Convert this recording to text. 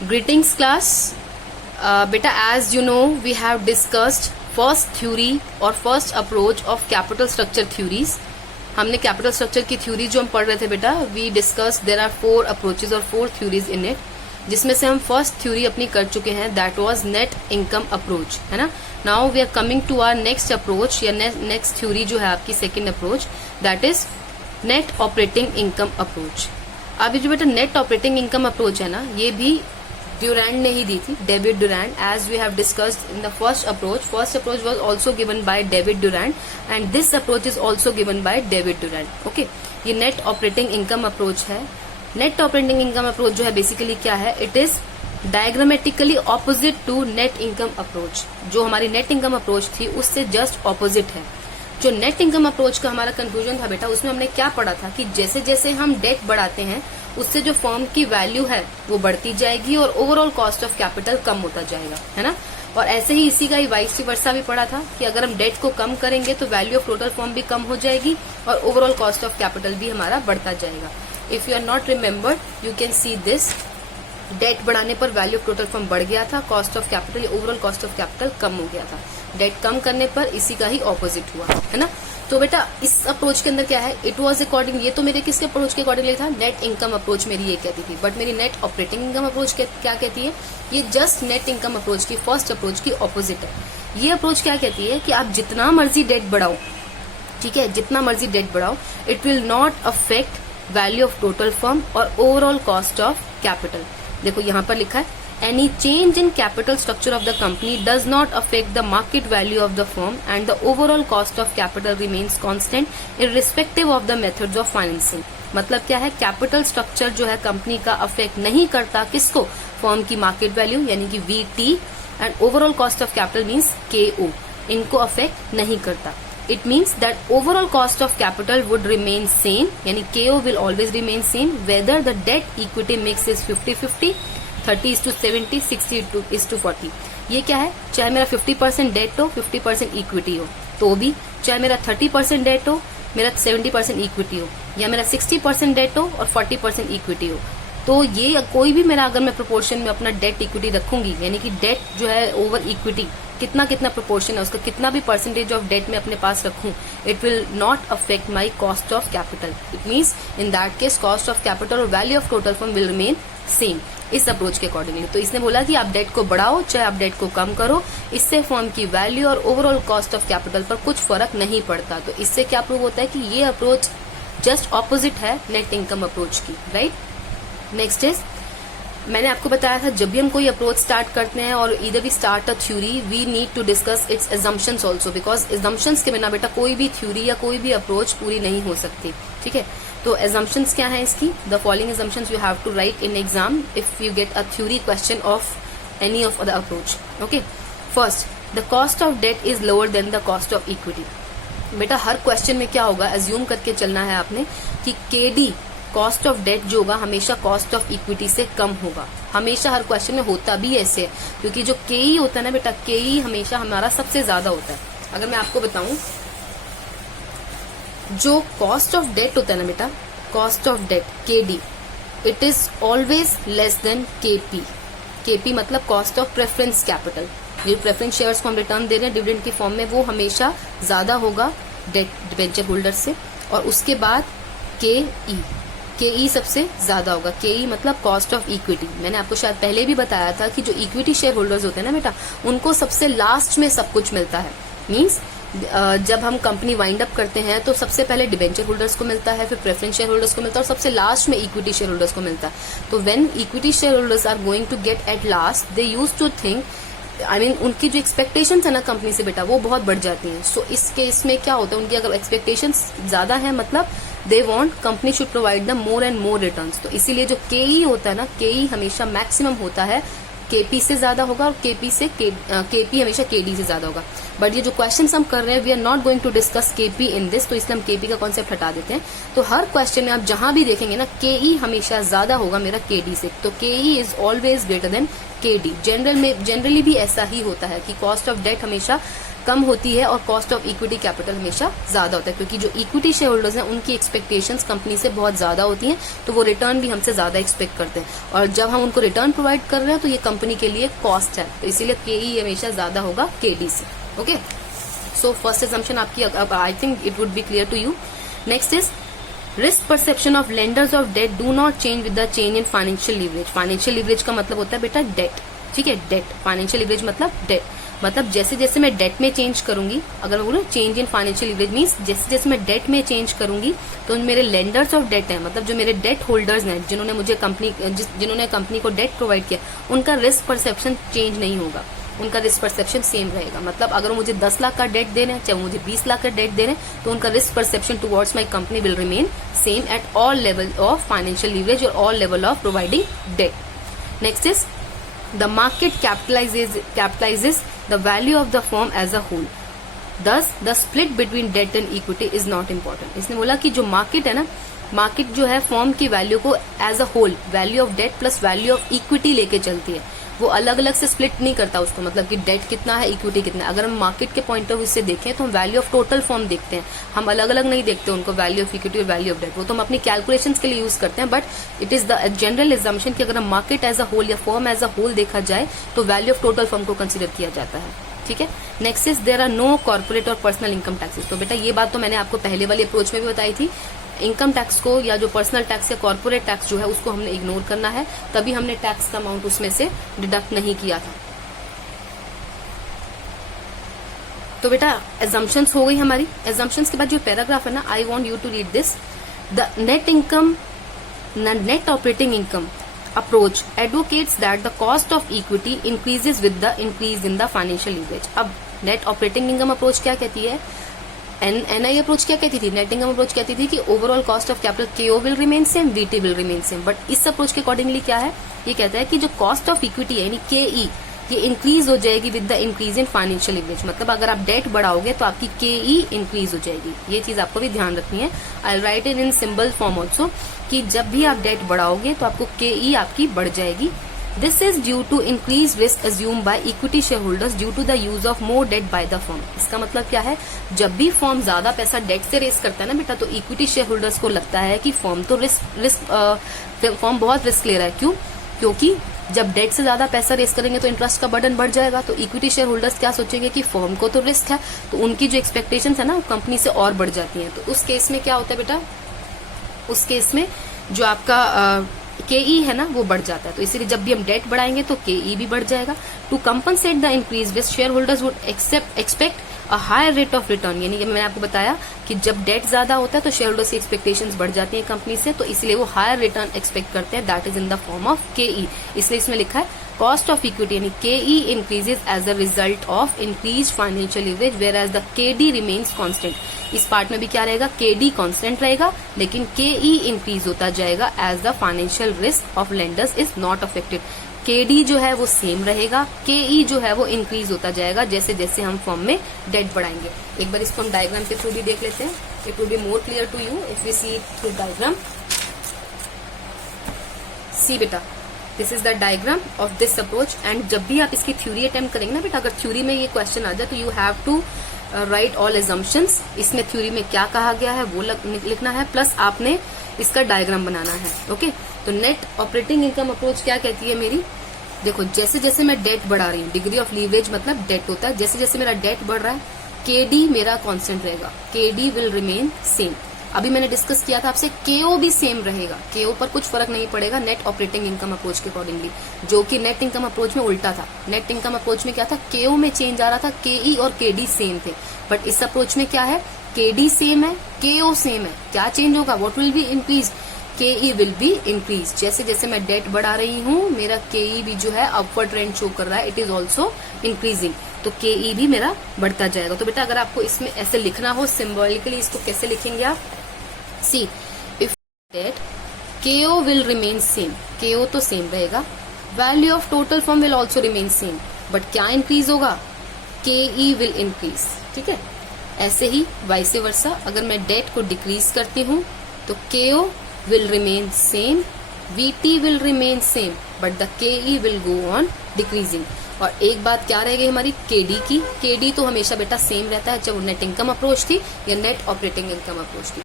Greetings class. Beta, as you know, we have discussed first theory और first approach of capital structure theories. हमने capital structure की theory जो हम पढ़ रहे थे बेटा, we discuss there are 4 approaches और 4 थ्योरीज इन इट, जिसमें से हम फर्स्ट थ्योरी अपनी कर चुके हैं, that was net income approach, है ना. Now we are coming to our next approach या नेक्स्ट थ्योरी जो है आपकी second approach, that is net operating income approach. अभी जो बेटा नेट ऑपरेटिंग इनकम अप्रोच है ना, ये भी ड्यूरैंड ने ही दी थी, David Durand, as we have discussed in the first approach. First approach was also given by David Durand and this approach is also given by David Durand. Okay, ये net operating income approach है. Net operating income approach जो है basically क्या है, it is diagrammatically opposite to net income approach. जो हमारी net income approach थी उससे जस्ट ऑपोजिट है. जो नेट इनकम अप्रोच का हमारा कंफ्यूजन था बेटा, उसमें हमने क्या पढ़ा था कि जैसे जैसे हम डेट बढ़ाते हैं उससे जो फर्म की वैल्यू है वो बढ़ती जाएगी और ओवरऑल कॉस्ट ऑफ कैपिटल कम होता जाएगा, है ना. और ऐसे ही इसी का ही वाइस वर्सा भी पढ़ा था कि अगर हम डेट को कम करेंगे तो वैल्यू ऑफ टोटल फर्म भी कम हो जाएगी और ओवरऑल कॉस्ट ऑफ कैपिटल भी हमारा बढ़ता जाएगा. If you are not remembered, you can see this. Debt बढ़ाने पर वैल्यू ऑफ टोटल फर्म बढ़ गया था, cost of capital overall cost of capital कम हो गया था. डेट कम करने पर इसी का ही ऑपोजिट हुआ, है ना. तो बेटा इस अप्रोच के अंदर क्या है, इट वाज अकॉर्डिंग, ये तो मेरे किसके अप्रोच के अकॉर्डिंगली था, नेट इनकम अप्रोच मेरी ये कहती थी, बट मेरी नेट ऑपरेटिंग इनकम अप्रोच क्या कहती है, ये जस्ट नेट इनकम अप्रोच की फर्स्ट अप्रोच की ऑपोजिट है. ये अप्रोच क्या कहती है कि आप जितना मर्जी डेट बढ़ाओ, ठीक है, जितना मर्जी डेट बढ़ाओ, it will not affect value of total firm और ओवरऑल कॉस्ट ऑफ कैपिटल. देखो यहाँ पर लिखा है, any change in capital structure of the company does not affect the market value of the firm and the overall cost of capital remains constant irrespective of the methods of financing. मतलब क्या है, capital structure जो है company का affect नहीं करता किसको, firm की मार्केट वैल्यू यानी कि VT and overall cost of capital means KO, इनको अफेक्ट नहीं करता. It means that overall cost of capital would remain same, यानी KO will always remain same whether the debt equity mix is 50-50, 30:70, 60:40. ये क्या है, चाहे मेरा 50% डेट हो, 50% इक्विटी हो तो भी, चाहे मेरा 30% डेट हो, मेरा 70% इक्विटी हो, या मेरा 60% डेट हो और 40% इक्विटी हो, तो ये कोई भी मेरा अगर मैं प्रोपोर्शन में अपना डेट इक्विटी रखूंगी, यानी कि डेट जो है ओवर इक्विटी कितना कितना प्रोपोर्शन है उसका, कितना भी परसेंटेज ऑफ डेट में अपने पास रखूं, it will not affect my cost of capital. It means in that case cost of capital और value of total firm will remain same इस अप्रोच के अकॉर्डिंगली. तो इसने बोला कि आप डेट को बढ़ाओ चाहे आप डेट को कम करो, इससे फर्म की वैल्यू और ओवरऑल कॉस्ट ऑफ कैपिटल पर कुछ फर्क नहीं पड़ता. तो इससे क्या प्रूव होता है कि ये अप्रोच जस्ट ऑपोजिट है नेट इनकम अप्रोच की, राइट. नेक्स्ट इज, मैंने आपको बताया था जब भी हम कोई अप्रोच स्टार्ट करते हैं और इधर भी start a theory, we need to discuss its assumptions also, because assumptions के बिना बेटा कोई भी थ्योरी या कोई भी अप्रोच पूरी नहीं हो सकती, ठीक है. तो एजम्पशंस क्या है इसकी, the following assumptions you have to write in exam if you get a theory question of any of the approach. Okay, first, the cost of debt is lower than the cost of equity. बेटा हर question में क्या होगा, assume करके चलना है आपने कि KD कॉस्ट ऑफ डेट जो होगा हमेशा कॉस्ट ऑफ इक्विटी से कम होगा. हमेशा हर क्वेश्चन में होता भी ऐसे है, क्योंकि जो KE होता है ना बेटा, KE हमेशा हमारा सबसे ज्यादा होता है. अगर मैं आपको बताऊं, जो कॉस्ट ऑफ डेट होता है ना बेटा, cost of debt KD, it is always less than KP. KP मतलब कॉस्ट ऑफ प्रेफरेंस कैपिटल. जो प्रेफरेंस शेयर्स को हम रिटर्न दे रहे हैं डिविडेंड की फॉर्म में, वो हमेशा ज्यादा होगा डेट डिबेंचर होल्डर से. और उसके बाद KE सबसे ज्यादा होगा. KE मतलब कॉस्ट ऑफ इक्विटी. मैंने आपको शायद पहले भी बताया था कि जो इक्विटी शेयर होल्डर्स होते हैं ना बेटा, उनको सबसे लास्ट में सब कुछ मिलता है. मीन्स जब हम कंपनी वाइंड अप करते हैं तो सबसे पहले डिबेंचर होल्डर्स को मिलता है, फिर प्रेफरेंस शेयर होल्डर्स को मिलता है और सबसे लास्ट में इक्विटी शेयर होल्डर्स को मिलता है. तो when equity share holders are going to get at last, they use to think, I mean उनकी जो एक्सपेक्टेशंस है ना कंपनी से बेटा, वो बहुत बढ़ जाती हैं. सो इस केस में क्या होता है, उनकी अगर एक्सपेक्टेशंस ज्यादा है, मतलब they want company should provide the more and more returns. तो इसीलिए जो KE होता है ना, KE हमेशा मैक्सिमम होता है, KP से ज्यादा होगा, और KP हमेशा KD से ज्यादा होगा. बट ये जो क्वेश्चन हम कर रहे हैं, we are not going to discuss KP in this, तो इसलिए हम KP का कॉन्सेप्ट हटा देते हैं. तो हर क्वेश्चन में आप जहां भी देखेंगे ना, KE हमेशा ज्यादा होगा मेरा KD से. तो KE is always greater than KD. Generally भी ऐसा ही होता है कि कॉस्ट ऑफ डेट हमेशा कम होती है और कॉस्ट ऑफ इक्विटी कैपिटल हमेशा ज्यादा होता है, क्योंकि जो इक्विटी शेयर होल्डर्स हैं उनकी एक्सपेक्टेशंस कंपनी से बहुत ज्यादा होती हैं, तो वो रिटर्न भी हमसे ज्यादा एक्सपेक्ट करते हैं, और जब हम उनको रिटर्न प्रोवाइड कर रहे हैं तो ये कंपनी के लिए कॉस्ट है, तो इसीलिए केई हमेशा ज्यादा होगा केडी से। ओके, सो फर्स्ट assumption आपकी, I think it would be clear to you. Next is risk perception of lenders of debt do not change with the change in financial leverage. Financial leverage का मतलब होता है बेटा debt, ठीक है, debt. Financial leverage मतलब debt, मतलब जैसे जैसे मैं डेट में चेंज करूंगी, अगर मैं बोलूँ change in financial leverage means जैसे जैसे मैं डेट में चेंज करूंगी तो मेरे लेंडर्स ऑफ डेट हैं, मतलब जो मेरे डेट होल्डर्स हैं, जिन्होंने मुझे जिन्होंने कंपनी को डेट प्रोवाइड किया, उनका रिस्क परसेप्शन चेंज नहीं होगा, उनका रिस्क परसेप्शन सेम रहेगा। मतलब अगर मुझे 10 लाख का डेट दे रहे हैं, चाहे मुझे 20 लाख का डेट दे रहे हैं, तो उनका risk perception towards my company will remain same at all level of financial leverage और all level of providing debt. Next is the market capitalises the value of the firm as a whole, thus the split between debt and equity is not important. इसने बोला कि जो market है ना, market जो है firm की value को as a whole, value of debt plus value of equity लेके चलती है, वो अलग अलग से स्प्लिट नहीं करता उसको, मतलब कि डेट कितना है इक्विटी कितना है। अगर हम मार्केट के पॉइंट ऑफ व्यू से देखें तो हम वैल्यू ऑफ टोटल फर्म देखते हैं, हम अलग अलग नहीं देखते उनको, वैल्यू ऑफ इक्विटी और वैल्यू ऑफ डेट, वो तो हम अपनी कैलकुलेशंस के लिए यूज करते हैं, but it is the general assumption कि अगर हम मार्केट एज अ होल या फर्म एज अ होल देखा जाए तो वैल्यू ऑफ टोटल फर्म को कंसिडर किया जाता है, ठीक है। Next is there are no corporate और पर्सनल इनकम टैक्सेस। तो बेटा ये बात तो मैंने आपको पहले वाली अप्रोच में भी बताई थी, इनकम टैक्स को या जो पर्सनल टैक्स या कॉर्पोरेट टैक्स जो है उसको हमने इग्नोर करना है, तभी हमने टैक्स का अमाउंट उसमें से डिडक्ट नहीं किया था। तो बेटा एजम्पशंस हो गई हमारी। एजम्पशंस के बाद जो पैराग्राफ है ना, I want you to read this. The net operating income approach advocates that the cost of equity increases with the increase in the financial leverage। अब नेट ऑपरेटिंग इनकम अप्रोच क्या कहती है, NI approach क्या कहती थी, net income approach कहती थी कि ओवरऑल कॉस्ट ऑफ कैपिटल केओ will remain same, VT will remain same. But इस अप्रोच के अकॉर्डिंगली क्या है, ये कहता है कि जो कॉस्ट ऑफ इक्विटी है यानी केई, ये इंक्रीज हो जाएगी with the increase in financial leverage. मतलब अगर आप डेट बढ़ाओगे तो आपकी केई इंक्रीज हो जाएगी, ये चीज आपको भी ध्यान रखनी है। I write it in symbol form also कि जब भी आप डेट बढ़ाओगे तो आपको केई आपकी बढ़ जाएगी। This is due to increase risk assume by equity share holders due to the use of more debt by the firm. इसका मतलब क्या है, जब भी फर्म ज्यादा पैसा डेट से रेस करता है ना बेटा, तो इक्विटी शेयर होल्डर्स को लगता है कि फर्म तो फर्म बहुत रिस्क ले रहा है। क्यों? क्योंकि जब डेट से ज्यादा पैसा रेस करेंगे तो इंटरेस्ट का बर्डन बढ़ जाएगा, तो इक्विटी शेयर होल्डर्स क्या सोचेंगे कि फर्म को तो रिस्क है, तो उनकी जो एक्सपेक्टेशन है ना कंपनी से और बढ़ जाती है। तो उस केस में क्या होता है बेटा, उस केस में जो आपका केई है ना वो बढ़ जाता है। तो इसीलिए जब भी हम डेट बढ़ाएंगे तो केई भी बढ़ जाएगा। To compensate the increase risk share holders would expect a higher rate of return, यानी कि मैंने आपको बताया कि जब डेट ज्यादा होता है तो शेयर होल्डर्स की एक्सपेक्टेशंस बढ़ जाती हैं कंपनी से, तो इसलिए वो हायर रिटर्न एक्सपेक्ट करते हैं, that is in the form of केई। इसलिए इसमें लिखा है कॉस्ट ऑफ इक्विटी यानी KE increases as a result of increase financial leverage whereas the KD remains constant. इस पार्ट में भी क्या रहेगा, केडी कांस्टेंट रहेगा, लेकिन केई इंक्रीज होता जाएगा as the financial risk of lenders is not affected. KD जो है वो सेम रहेगा, केई जो है वो इंक्रीज होता जाएगा जैसे जैसे हम फॉर्म में डेट बढ़ाएंगे। एक बार इसको हम डायग्राम के थ्रू भी देख लेते हैं, it will be more clear to you if we see through diagram. See बेटा, this is the diagram of this approach. And जब भी आप इसकी थ्योरी अटेम्प्ट करेंगे ना बेटा, अगर थ्योरी में ये क्वेश्चन आ जाए तो you have to write all assumptions, इसमें थ्योरी में क्या कहा गया है वो लिखना है, प्लस आपने इसका डायग्राम बनाना है। ओके, तो नेट ऑपरेटिंग इनकम अप्रोच क्या कहती है मेरी, देखो जैसे जैसे मैं डेट बढ़ा रही हूँ, डिग्री ऑफ लीवरेज मतलब डेट होता है, जैसे जैसे मेरा डेट बढ़ रहा है केडी मेरा कांस्टेंट रहेगा, केडी विल रिमेन सेम। अभी मैंने डिस्कस किया था आपसे केओ भी सेम रहेगा, केओ पर कुछ फर्क नहीं पड़ेगा नेट ऑपरेटिंग इनकम अप्रोच के अकॉर्डिंगली, जो कि नेट इनकम अप्रोच में उल्टा था। नेट इनकम अप्रोच में क्या था, केओ में चेंज आ रहा था, केई और केडी सेम थे, बट इस अप्रोच में क्या है, केडी सेम है, केओ सेम है, क्या चेंज होगा, व्हाट विल बी इंक्रीज, केई विल बी इंक्रीज। जैसे जैसे मैं डेट बढ़ा रही हूँ मेरा केई भी जो है अपवर्ड ट्रेंड शो कर रहा है, इट इज ऑल्सो इंक्रीजिंग, तो केई भी मेरा बढ़ता जाएगा। तो बेटा अगर आपको इसमें ऐसे लिखना हो सिंबॉलिकली, इसको कैसे लिखेंगे आप, सी इफ डेट केओ विल रिमेन सेम, केओ तो सेम रहेगा, value of total firm will also remain same, but क्या इंक्रीज होगा, केई विल इंक्रीज। ठीक है, ऐसे ही वाइसे वर्सा अगर मैं डेट को डिक्रीज करती हूँ तो केओ will remain same, VT will remain same, but the KE will go on decreasing। और एक बात क्या रह गई हमारी केडी की। केडी तो हमेशा बेटा सेम रहता है, चाहे वो नेट इनकम अप्रोच थी या नेट ऑपरेटिंग इनकम अप्रोच थी।